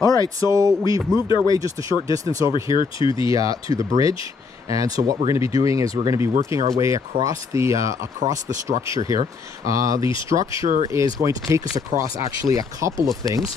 All right, so we've moved our way just a short distance over here to the bridge, and so what we're going to be doing is we're going to be working our way across the structure here. The structure is going to take us across actually a couple of things.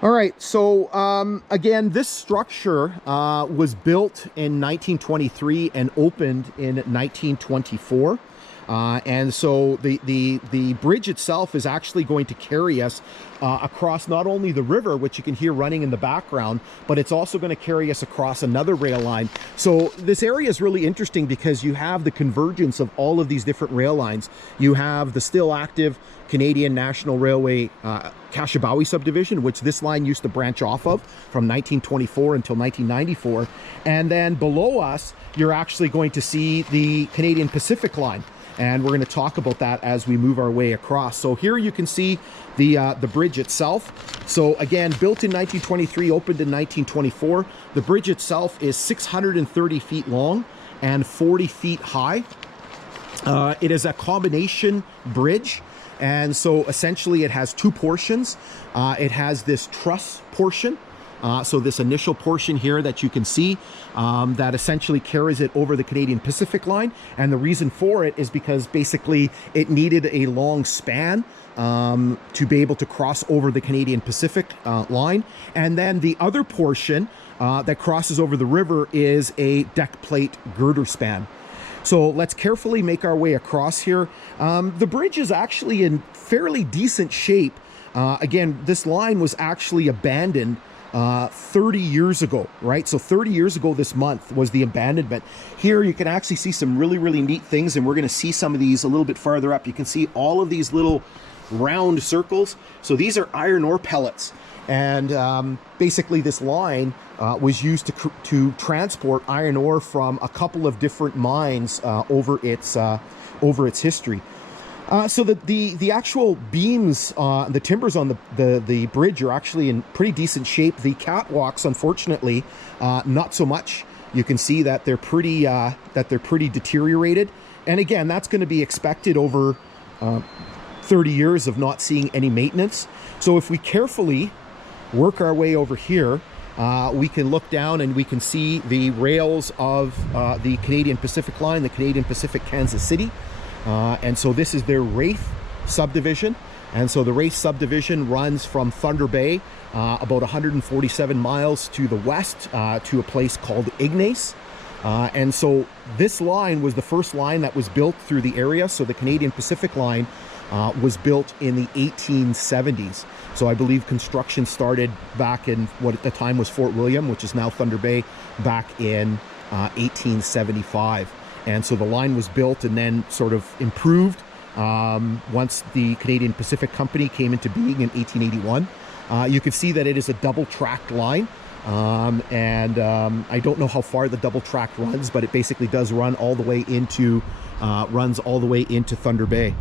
All right, so again, this structure was built in 1923 and opened in 1924. And so the bridge itself is actually going to carry us across not only the river, which you can hear running in the background, but it's also going to carry us across another rail line. So this area is really interesting because you have the convergence of all of these different rail lines. You have the still active Canadian National Railway Kashabowie Subdivision, which this line used to branch off of from 1924 until 1994. And then below us, you're actually going to see the Canadian Pacific line. And we're going to talk about that as we move our way across. So here you can see the bridge itself. So again, built in 1923, opened in 1924. The bridge itself is 630 feet long and 40 feet high. It is a combination bridge. And so essentially it has two portions. It has this truss portion. So this initial portion here that you can see that essentially carries it over the Canadian Pacific line. And the reason for it is because basically it needed a long span to be able to cross over the Canadian Pacific line. And then the other portion that crosses over the river is a deck plate girder span. So let's carefully make our way across here. The bridge is actually in fairly decent shape. Again, this line was actually abandoned 30 years ago, right? So 30 years ago this month was the abandonment. Here you can actually see some really, really neat things, and we're going to see some of these a little bit farther up. You can see all of these little round circles. So these are iron ore pellets, and basically this line was used to transport iron ore from a couple of different mines over its history. So the actual beams, the timbers on the bridge are actually in pretty decent shape. The catwalks, unfortunately, not so much. You can see that they're pretty deteriorated. And again, that's going to be expected over 30 years of not seeing any maintenance. So if we carefully work our way over here, we can look down and we can see the rails of the Canadian Pacific line, the Canadian Pacific Kansas City. And so this is their Wraith Subdivision. And so the Wraith Subdivision runs from Thunder Bay about 147 miles to the west to a place called Ignace. And so this line was the first line that was built through the area. So the Canadian Pacific line was built in the 1870s. So I believe construction started back in what at the time was Fort William, which is now Thunder Bay, back in 1875. And so the line was built and then sort of improved once the Canadian Pacific Company came into being in 1881. You can see that it is a double-tracked line. I don't know how far the double-track runs, but it basically does run all the way into, runs all the way into Thunder Bay.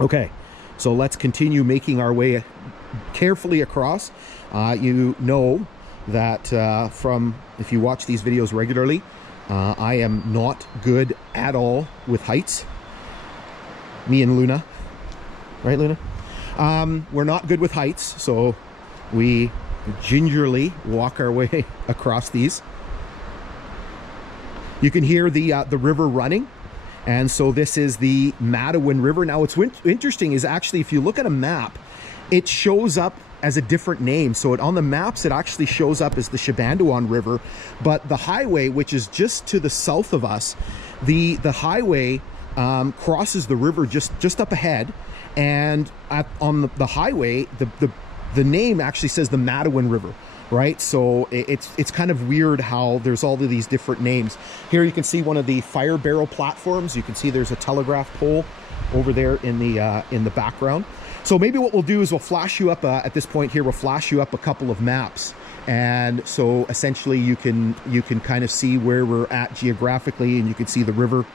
Okay, so let's continue making our way carefully across. You know that from, if you watch these videos regularly, I am not good at all with heights. Me and Luna. Right, Luna? We're not good with heights, so we gingerly walk our way across these. You can hear the river running. And so this is the Matawin River. Now, what's interesting is actually, if you look at a map, it shows up as a different name. So on the maps, it actually shows up as the Shabandouan River, but the highway, which is just to the south of us, the highway crosses the river just up ahead, and on the highway, the name actually says the Matawin River, right? So it's kind of weird how there's all of these different names. Here you can see one of the fire barrel platforms. You can see there's a telegraph pole over there in the background. So maybe what we'll do is we'll flash you up at this point here, we'll flash you up a couple of maps. And so essentially you can kind of see where we're at geographically, and you can see the river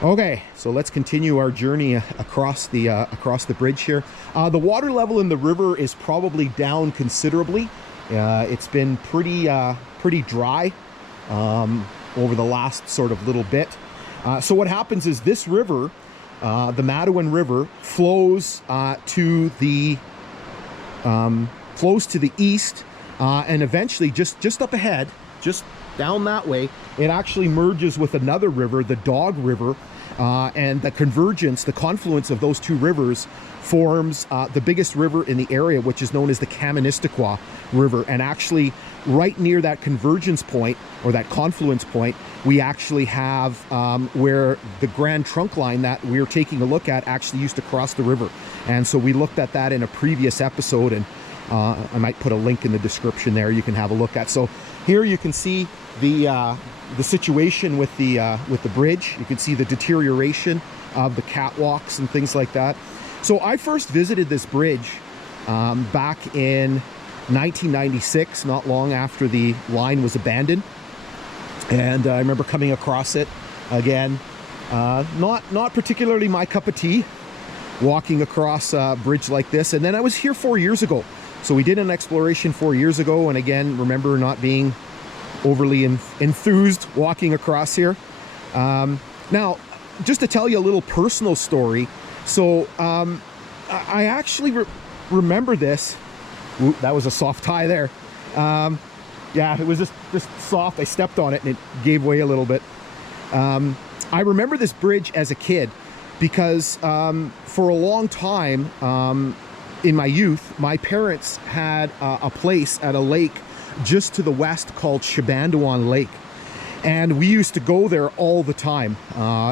Okay, so let's continue our journey across the bridge here. The water level in the river is probably down considerably. It's been pretty dry over the last sort of little bit. So what happens is this river, the Matawin River, flows to the east, and eventually just up ahead, just down that way, it actually merges with another river, the Dog River, and the convergence, the confluence of those two rivers forms the biggest river in the area, which is known as the Kaministiquia River. And actually, right near that convergence point, or that confluence point, we actually have where the Grand Trunk line that we're taking a look at actually used to cross the river. And so we looked at that in a previous episode, and I might put a link in the description there you can have a look at. So here you can see the situation with the bridge. You can see the deterioration of the catwalks and things like that. So I first visited this bridge back in 1996, not long after the line was abandoned, and I remember coming across it again. Not particularly my cup of tea, walking across a bridge like this. And then I was here 4 years ago, so we did an exploration 4 years ago, and again, remember not being overly enthused walking across here. Now, just to tell you a little personal story, so I actually remember this. Ooh, that was a soft tie there. Yeah, it was just soft. I stepped on it and it gave way a little bit. I remember this bridge as a kid because for a long time in my youth, my parents had a place at a lake just to the west called Kashabowie Lake, and we used to go there all the time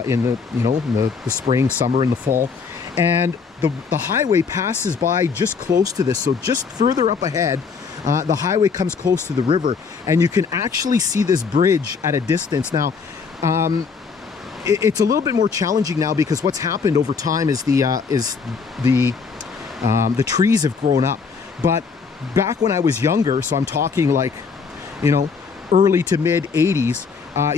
in the spring, summer, and the fall. And the highway passes by just close to this, so just further up ahead, the highway comes close to the river, and you can actually see this bridge at a distance. Now, it's a little bit more challenging now because what's happened over time is the trees have grown up, but back when I was younger, so I'm talking like, early to mid 80s,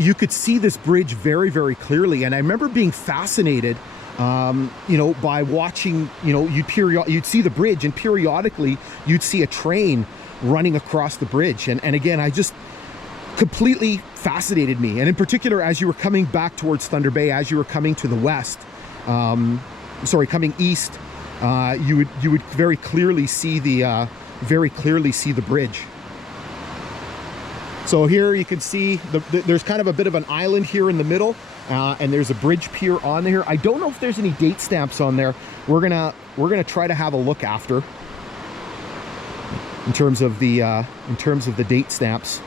you could see this bridge very, very clearly. And I remember being fascinated, by watching, you'd see the bridge, and periodically you'd see a train running across the bridge. And again, I just completely fascinated me. And in particular, as you were coming back towards Thunder Bay, as you were coming to the west, coming east, you would very clearly see the bridge. So here you can see there's kind of a bit of an island here in the middle, and there's a bridge pier on here. I don't know if there's any date stamps on there. We're gonna try to have a look after in terms of the date stamps.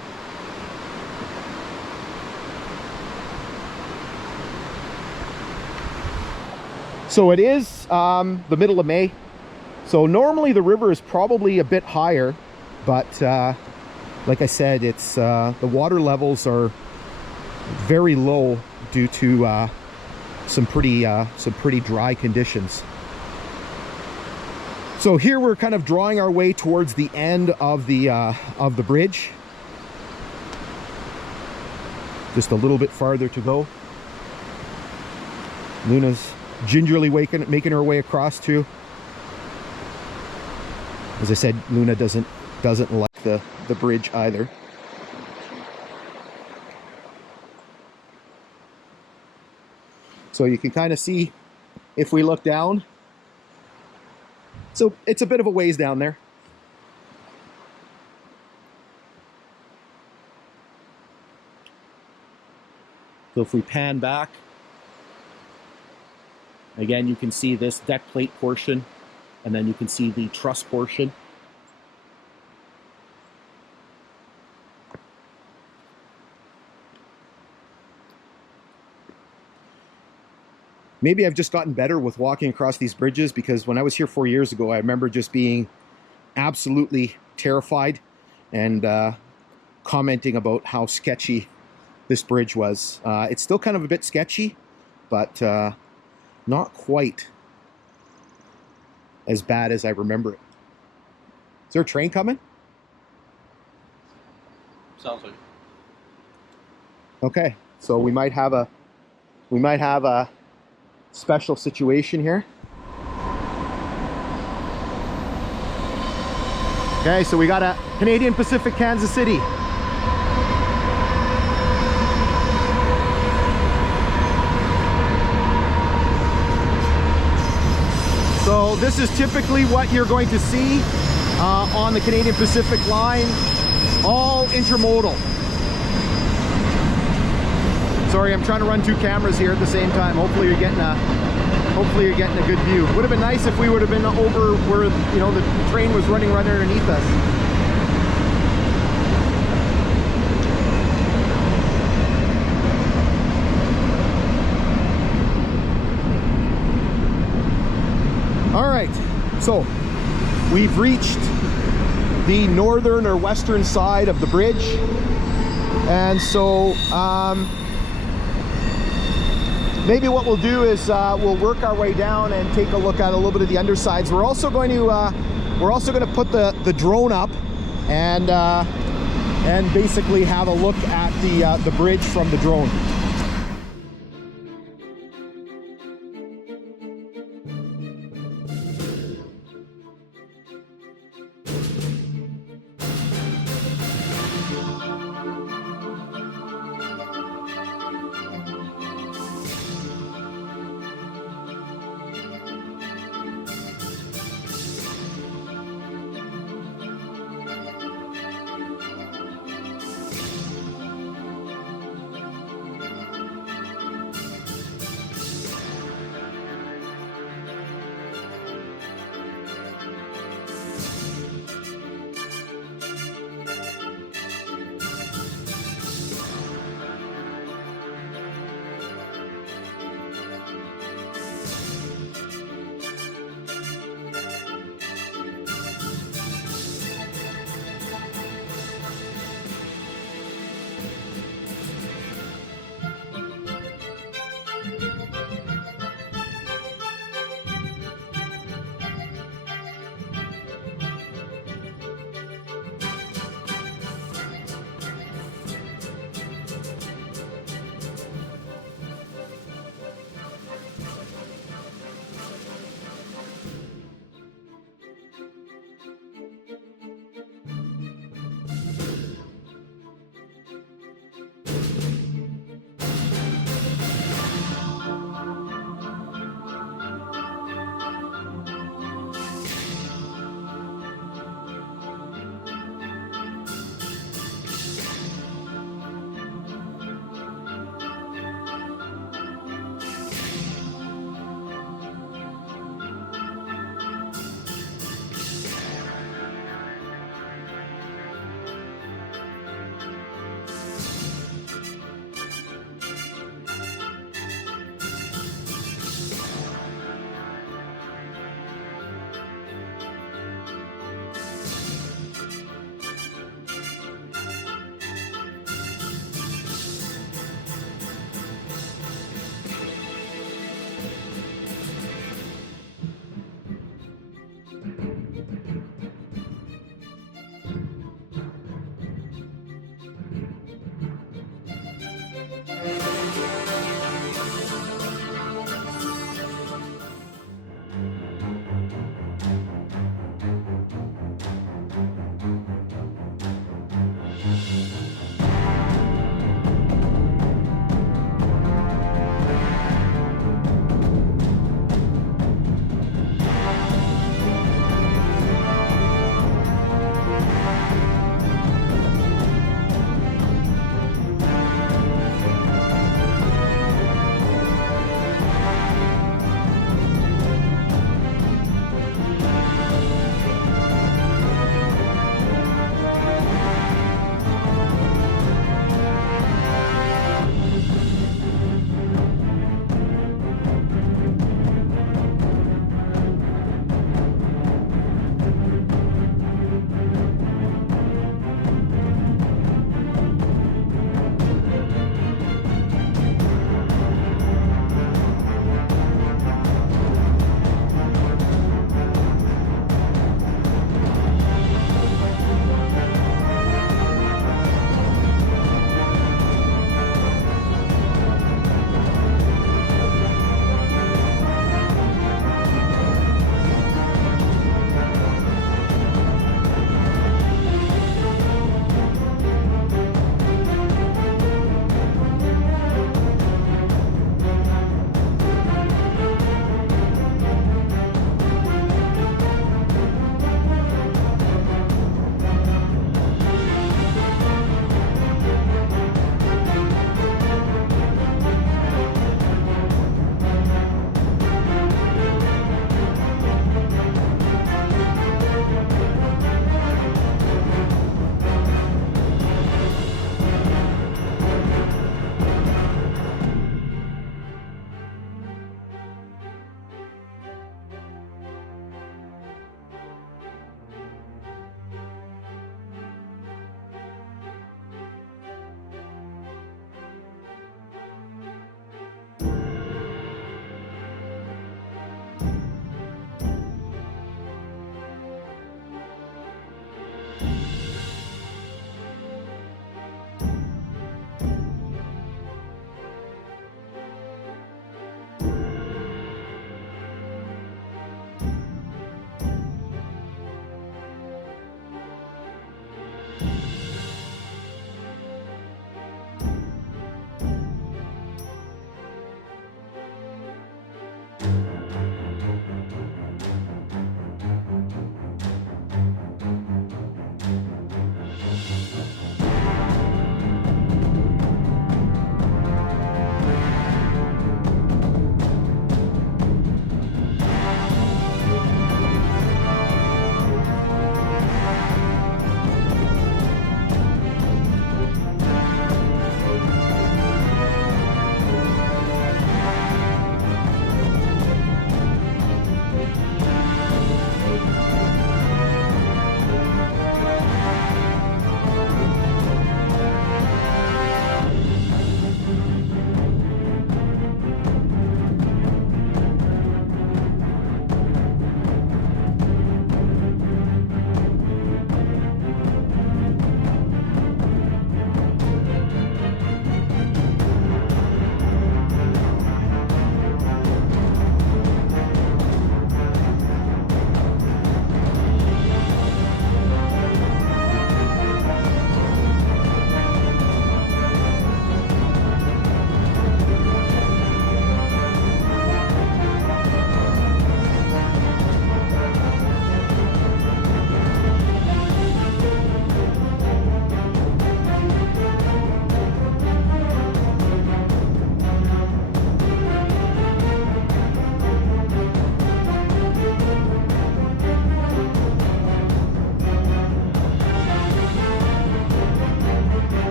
So it is the middle of May. So normally the river is probably a bit higher, but like I said, it's the water levels are very low due to some pretty dry conditions. So here we're kind of drawing our way towards the end of the bridge. Just a little bit farther to go. Luna's gingerly making her way across too. As I said, Luna doesn't like the bridge either. So you can kind of see if we look down. So it's a bit of a ways down there. So if we pan back, again, you can see this deck plate portion, and then you can see the truss portion. Maybe I've just gotten better with walking across these bridges, because when I was here 4 years ago, I remember just being absolutely terrified and commenting about how sketchy this bridge was. It's still kind of a bit sketchy, but not quite as bad as I remember it. Is there a train coming? Sounds like. Okay, so we might have a special situation here. Okay, so we got a Canadian Pacific, Kansas City. So this is typically what you're going to see on the Canadian Pacific line, all intermodal. Sorry, I'm trying to run two cameras here at the same time. Hopefully you're getting a good view. Would have been nice if we would have been over where, you know, the train was running right underneath us. All right, so we've reached the northern or western side of the bridge, and so maybe what we'll do is we'll work our way down and take a look at a little bit of the undersides. We're also going to put the drone up and basically have a look at the bridge from the drone.